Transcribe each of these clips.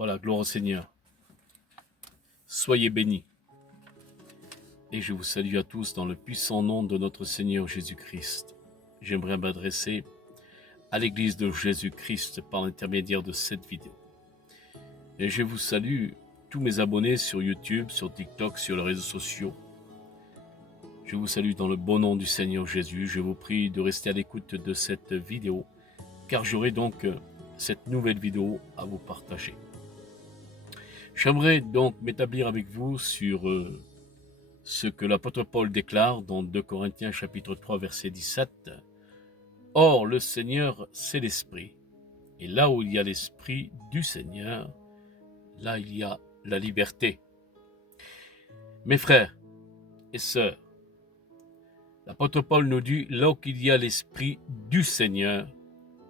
Voilà, gloire au Seigneur. Soyez bénis. Et je vous salue à tous dans le puissant nom de notre Seigneur Jésus-Christ. J'aimerais m'adresser à l'Église de Jésus-Christ par l'intermédiaire de cette vidéo. Et je vous salue tous mes abonnés sur YouTube, sur TikTok, sur les réseaux sociaux. Je vous salue dans le bon nom du Seigneur Jésus. Je vous prie de rester à l'écoute de cette vidéo, car j'aurai donc cette nouvelle vidéo à vous partager. J'aimerais donc m'établir avec vous sur ce que l'apôtre Paul déclare dans 2 Corinthiens chapitre 3 verset 17. « Or le Seigneur c'est l'Esprit, et là où il y a l'Esprit du Seigneur, là il y a la liberté. » Mes frères et sœurs, l'apôtre Paul nous dit « là où il y a l'Esprit du Seigneur,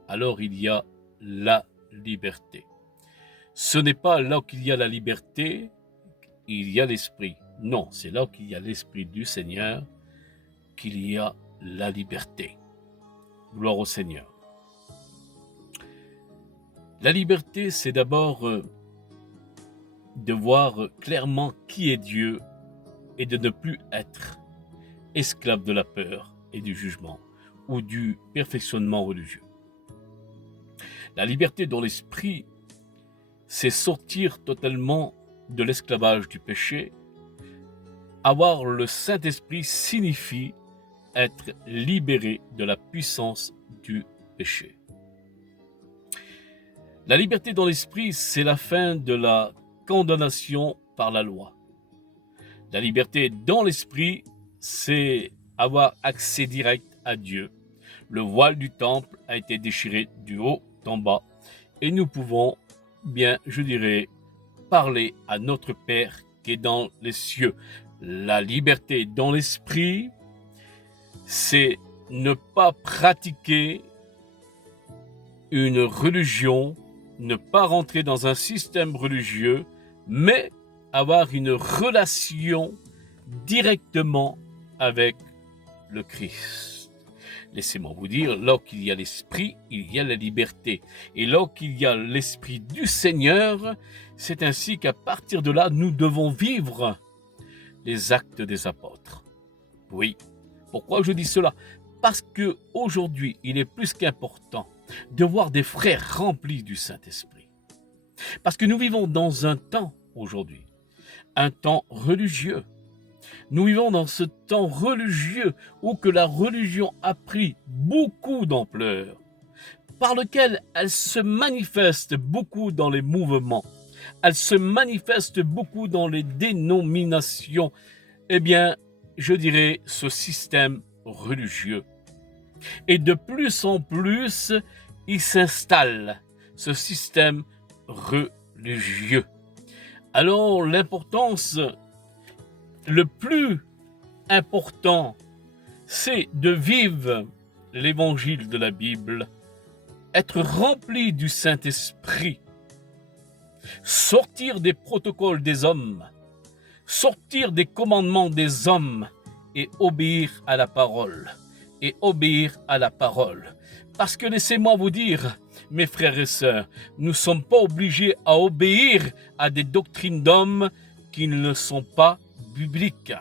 alors il y a la liberté. » Ce n'est pas là où il y a la liberté, il y a l'Esprit. Non, c'est là où il y a l'Esprit du Seigneur qu'il y a la liberté. Gloire au Seigneur. La liberté, c'est d'abord de voir clairement qui est Dieu et de ne plus être esclave de la peur et du jugement ou du perfectionnement religieux. La liberté dans l'esprit, c'est sortir totalement de l'esclavage du péché. Avoir le Saint-Esprit signifie être libéré de la puissance du péché. La liberté dans l'esprit, c'est la fin de la condamnation par la loi. La liberté dans l'esprit, c'est avoir accès direct à Dieu. Le voile du temple a été déchiré du haut en bas et nous pouvons, bien, je dirais, parler à notre Père qui est dans les cieux. La liberté dans l'esprit, c'est ne pas pratiquer une religion, ne pas rentrer dans un système religieux, mais avoir une relation directement avec le Christ. Laissez-moi vous dire, là où il y a l'Esprit, il y a la liberté. Et là où il y a l'Esprit du Seigneur, c'est ainsi qu'à partir de là, nous devons vivre les actes des apôtres. Oui, pourquoi je dis cela? Parce qu'aujourd'hui, il est plus qu'important de voir des frères remplis du Saint-Esprit. Parce que nous vivons dans un temps aujourd'hui, un temps religieux. Nous vivons dans ce temps religieux où que la religion a pris beaucoup d'ampleur, par lequel elle se manifeste beaucoup dans les mouvements, elle se manifeste beaucoup dans les dénominations. Eh bien, je dirais ce système religieux. Et de plus en plus, il s'installe, ce système religieux. Alors, le plus important, c'est de vivre l'évangile de la Bible, être rempli du Saint-Esprit, sortir des protocoles des hommes, sortir des commandements des hommes et obéir à la parole. Et obéir à la parole. Parce que laissez-moi vous dire, mes frères et sœurs, nous ne sommes pas obligés à obéir à des doctrines d'hommes qui ne sont pas bibliques.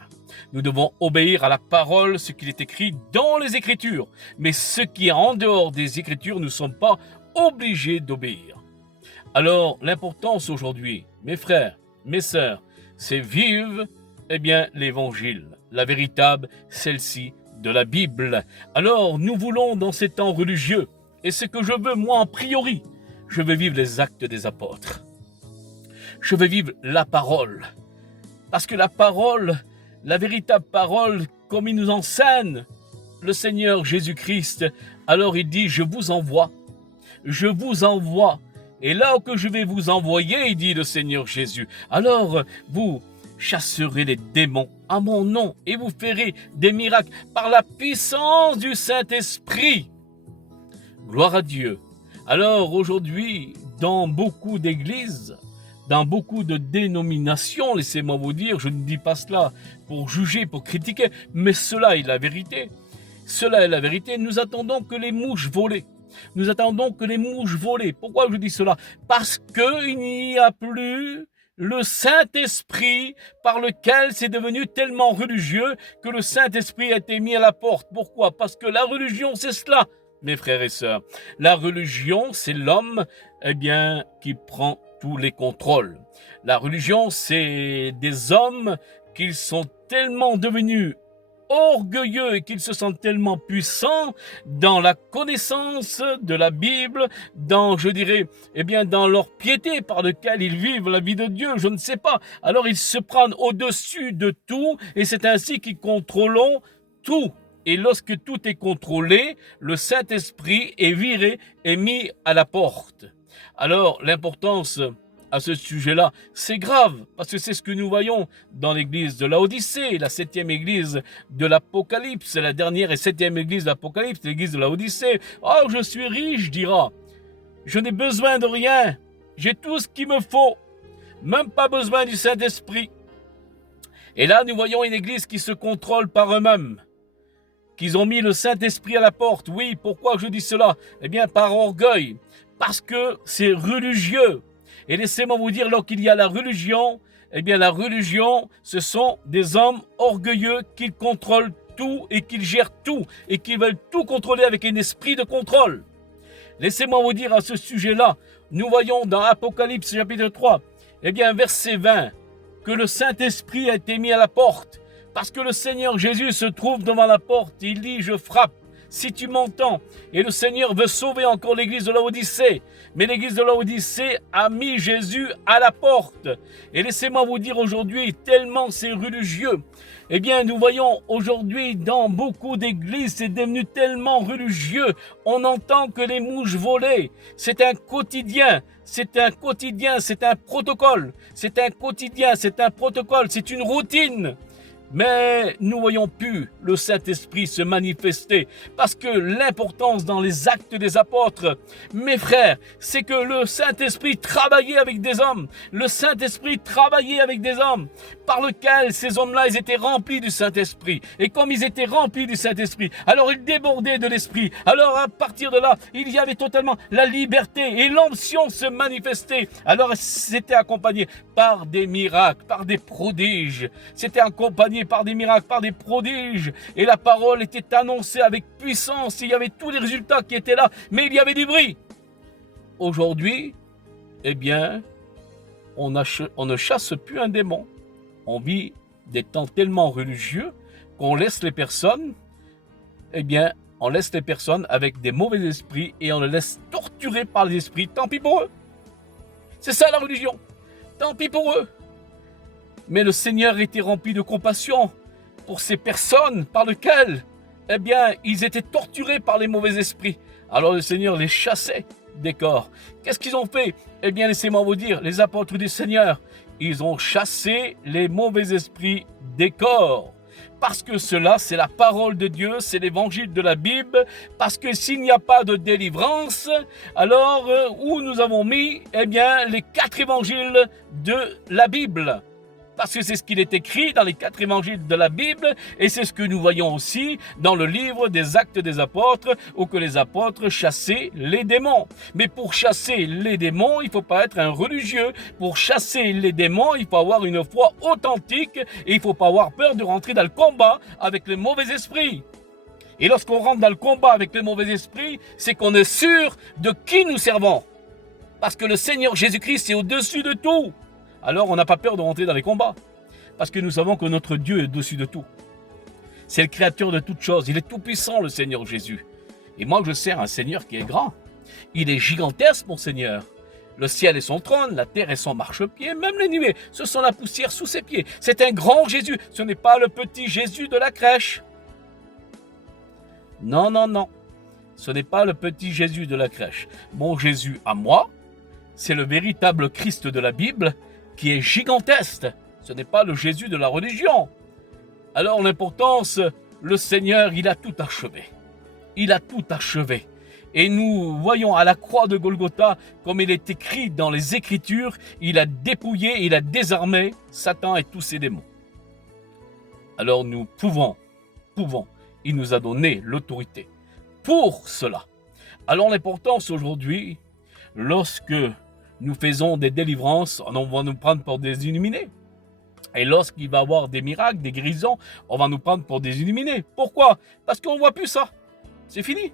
Nous devons obéir à la parole, ce qu'il est écrit dans les Écritures. Mais ce qui est en dehors des Écritures, nous ne sommes pas obligés d'obéir. Alors, l'importance aujourd'hui, mes frères, mes sœurs, c'est vivre l'évangile, la véritable, celle-ci de la Bible. Alors, nous voulons dans ces temps religieux, et ce que je veux, moi, en priori, je veux vivre les actes des apôtres. Je veux vivre la parole. Parce que la parole, la véritable parole, comme il nous enseigne le Seigneur Jésus-Christ, alors il dit, je vous envoie. Et là où que je vais vous envoyer, il dit le Seigneur Jésus, alors vous chasserez les démons à mon nom et vous ferez des miracles par la puissance du Saint-Esprit. Gloire à Dieu. Alors aujourd'hui, dans beaucoup d'églises, dans beaucoup de dénominations, laissez-moi vous dire, je ne dis pas cela pour juger, pour critiquer, mais cela est la vérité. Cela est la vérité. Nous attendons que les mouches volent. Nous attendons que les mouches volent. Pourquoi je dis cela? Parce qu'il n'y a plus le Saint-Esprit par lequel c'est devenu tellement religieux que le Saint-Esprit a été mis à la porte. Pourquoi? Parce que la religion, c'est cela, mes frères et sœurs. La religion, c'est l'homme, qui prend tous les contrôles. La religion, c'est des hommes qui sont tellement devenus orgueilleux et qu'ils se sentent tellement puissants dans la connaissance de la Bible, dans, je dirais, dans leur piété par laquelle ils vivent la vie de Dieu, je ne sais pas. Alors ils se prennent au-dessus de tout et c'est ainsi qu'ils contrôlent tout. Et lorsque tout est contrôlé, le Saint-Esprit est viré et mis à la porte. Alors l'importance à ce sujet-là, c'est grave, parce que c'est ce que nous voyons dans l'église de Laodicée, la 7e église de l'Apocalypse, la dernière et 7e église de l'Apocalypse, l'église de Laodicée. Oh, je suis riche, dira. Je n'ai besoin de rien. J'ai tout ce qu'il me faut. Même pas besoin du Saint-Esprit. Et là, nous voyons une église qui se contrôle par eux-mêmes, qu'ils ont mis le Saint-Esprit à la porte. Oui, pourquoi je dis cela? Par orgueil, parce que c'est religieux. Et laissez-moi vous dire, lorsqu'il y a la religion, la religion, ce sont des hommes orgueilleux qui contrôlent tout et qui gèrent tout et qui veulent tout contrôler avec un esprit de contrôle. Laissez-moi vous dire à ce sujet-là, nous voyons dans Apocalypse chapitre 3, verset 20, que le Saint-Esprit a été mis à la porte, parce que le Seigneur Jésus se trouve devant la porte, il dit, je frappe. Si tu m'entends, et le Seigneur veut sauver encore l'église de Laodicée, mais l'église de Laodicée a mis Jésus à la porte. Et laissez-moi vous dire aujourd'hui, tellement c'est religieux, nous voyons aujourd'hui dans beaucoup d'églises, c'est devenu tellement religieux, on entend que les mouches volaient. C'est un quotidien, c'est un protocole, c'est un quotidien, c'est un protocole, c'est une routine. Mais nous voyons plus le Saint-Esprit se manifester parce que l'importance dans les actes des apôtres, mes frères, c'est que le Saint-Esprit travaillait avec des hommes. Le Saint-Esprit travaillait avec des hommes par lesquels ces hommes-là, ils étaient remplis du Saint-Esprit. Et comme ils étaient remplis du Saint-Esprit, alors ils débordaient de l'Esprit. Alors à partir de là, il y avait totalement la liberté et l'onction se manifestait. Alors c'était accompagné par des miracles, par des prodiges. C'était accompagné par des miracles, par des prodiges. Et la parole était annoncée avec puissance. Il y avait tous les résultats qui étaient là, mais il y avait du bruit. Aujourd'hui, on ne chasse plus un démon. On vit des temps tellement religieux qu'on laisse les personnes, on laisse les personnes avec des mauvais esprits et on les laisse torturer par les esprits. Tant pis pour eux. C'est ça la religion. Tant pis pour eux. Mais le Seigneur était rempli de compassion pour ces personnes par lesquelles, ils étaient torturés par les mauvais esprits. Alors le Seigneur les chassait des corps. Qu'est-ce qu'ils ont fait? Laissez-moi vous dire, les apôtres du Seigneur, ils ont chassé les mauvais esprits des corps. Parce que cela, c'est la parole de Dieu, c'est l'évangile de la Bible. Parce que s'il n'y a pas de délivrance, alors où nous avons mis, les 4 évangiles de la Bible. Parce que c'est ce qu'il est écrit dans les 4 évangiles de la Bible et c'est ce que nous voyons aussi dans le livre des Actes des Apôtres où que les apôtres chassaient les démons. Mais pour chasser les démons, il ne faut pas être un religieux. Pour chasser les démons, il faut avoir une foi authentique et il ne faut pas avoir peur de rentrer dans le combat avec les mauvais esprits. Et lorsqu'on rentre dans le combat avec les mauvais esprits, c'est qu'on est sûr de qui nous servons. Parce que le Seigneur Jésus-Christ est au-dessus de tout. Alors on n'a pas peur de rentrer dans les combats. Parce que nous savons que notre Dieu est au-dessus de tout. C'est le créateur de toutes choses. Il est tout puissant, le Seigneur Jésus. Et moi, je sers un Seigneur qui est grand. Il est gigantesque, mon Seigneur. Le ciel est son trône, la terre est son marchepied, même les nuées, ce sont la poussière sous ses pieds. C'est un grand Jésus. Ce n'est pas le petit Jésus de la crèche. Non, non, non. Ce n'est pas le petit Jésus de la crèche. Mon Jésus à moi, c'est le véritable Christ de la Bible, qui est gigantesque. Ce n'est pas le Jésus de la religion. Alors l'importance, le Seigneur, il a tout achevé. Il a tout achevé. Et nous voyons à la croix de Golgotha, comme il est écrit dans les Écritures, il a dépouillé, il a désarmé Satan et tous ses démons. Alors nous pouvons, il nous a donné l'autorité pour cela. Alors l'importance aujourd'hui, lorsque nous faisons des délivrances, on va nous prendre pour des illuminés. Et lorsqu'il va y avoir des miracles, des guérisons, on va nous prendre pour des illuminés. Pourquoi? Parce qu'on ne voit plus ça. C'est fini.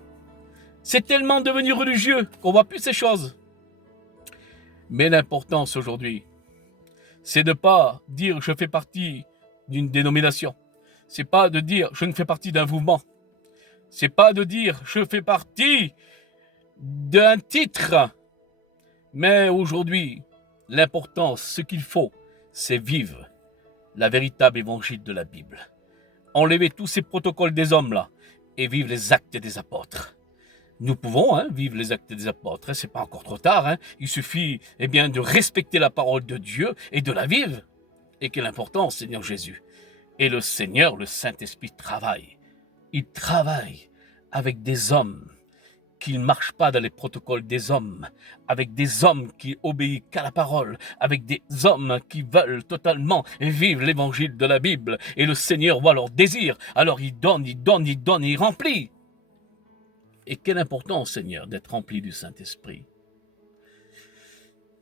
C'est tellement devenu religieux qu'on ne voit plus ces choses. Mais l'importance aujourd'hui, c'est de ne pas dire je fais partie d'une dénomination. C'est pas de dire je ne fais partie d'un mouvement. C'est pas de dire je fais partie d'un titre. Mais aujourd'hui, l'importance, ce qu'il faut, c'est vivre la véritable évangile de la Bible. Enlever tous ces protocoles des hommes-là et vivre les actes des apôtres. Nous pouvons vivre les actes des apôtres, c'est pas encore trop tard. Il suffit de respecter la parole de Dieu et de la vivre. Et quelle importance, Seigneur Jésus. Et le Seigneur, le Saint-Esprit travaille. Il travaille avec des hommes qui ne marchent pas dans les protocoles des hommes, avec des hommes qui obéissent qu'à la parole, avec des hommes qui veulent totalement vivre l'évangile de la Bible. Et le Seigneur voit leur désir. Alors il donne, il donne, il donne, il remplit. Et quelle importance, Seigneur, d'être rempli du Saint-Esprit.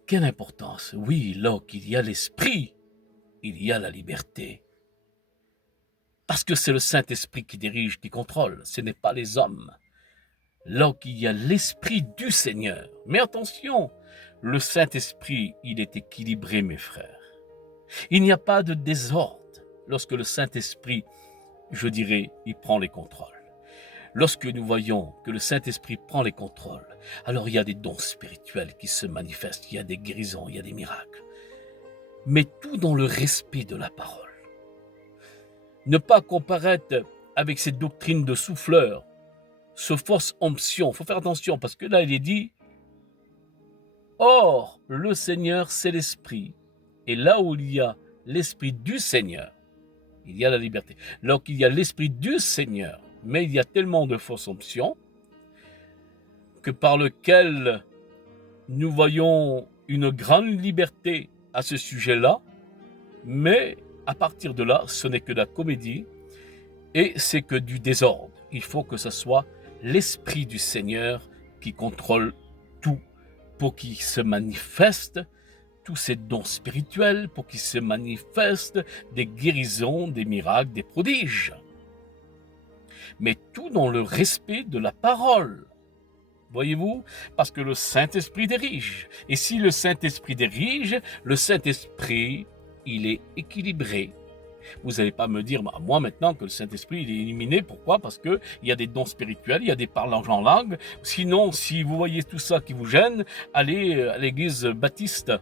Quelle importance. Oui, là qu'il y a l'Esprit, il y a la liberté. Parce que c'est le Saint-Esprit qui dirige, qui contrôle, ce n'est pas les hommes. Là qu'il y a l'Esprit du Seigneur. Mais attention, le Saint-Esprit, il est équilibré, mes frères. Il n'y a pas de désordre lorsque le Saint-Esprit, je dirais, il prend les contrôles. Lorsque nous voyons que le Saint-Esprit prend les contrôles, alors il y a des dons spirituels qui se manifestent, il y a des guérisons, il y a des miracles. Mais tout dans le respect de la parole. Ne pas comparaître avec cette doctrine de souffleur, ce fausse onction. Il faut faire attention parce que là, il est dit « Or, le Seigneur, c'est l'Esprit. Et là où il y a l'Esprit du Seigneur, il y a la liberté. Là où il y a l'Esprit du Seigneur, mais il y a tellement de fausses onction que par lequel nous voyons une grande liberté à ce sujet-là, mais à partir de là, ce n'est que de la comédie et c'est que du désordre. Il faut que ce soit l'Esprit du Seigneur qui contrôle tout pour qu'il se manifeste tous ces dons spirituels, pour qu'il se manifeste des guérisons, des miracles, des prodiges. Mais tout dans le respect de la parole. Voyez-vous? Parce que le Saint-Esprit dirige. Et si le Saint-Esprit dirige, le Saint-Esprit, il est équilibré. Vous n'allez pas me dire, moi maintenant que le Saint-Esprit il est éliminé, pourquoi? Parce qu'il y a des dons spirituels, il y a des parlanges en langue. Sinon, si vous voyez tout ça qui vous gêne, allez à l'église baptiste.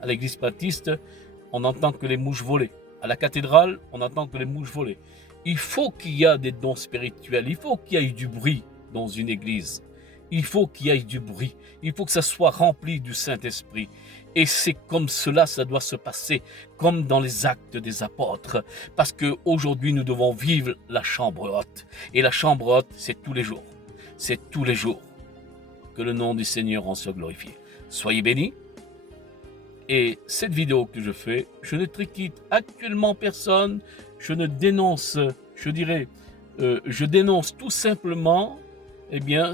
À l'église baptiste, on n'entend que les mouches voler. À la cathédrale, on n'entend que les mouches voler. Il faut qu'il y ait des dons spirituels, il faut qu'il y ait du bruit dans une église. Il faut qu'il y ait du bruit, il faut que ça soit rempli du Saint-Esprit. Et c'est comme cela, ça doit se passer, comme dans les actes des apôtres. Parce qu'aujourd'hui, nous devons vivre la chambre haute. Et la chambre haute, c'est tous les jours. C'est tous les jours. Que le nom du Seigneur en soit glorifié. Soyez bénis. Et cette vidéo que je fais, je ne quitte actuellement personne. Je ne dénonce, je dénonce tout simplement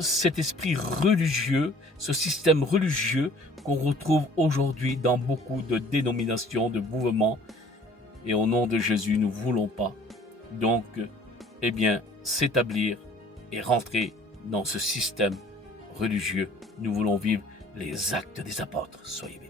cet esprit religieux, ce système religieux qu'on retrouve aujourd'hui dans beaucoup de dénominations, de mouvements. Et au nom de Jésus, nous ne voulons pas donc s'établir et rentrer dans ce système religieux. Nous voulons vivre les actes des apôtres. Soyez bénis.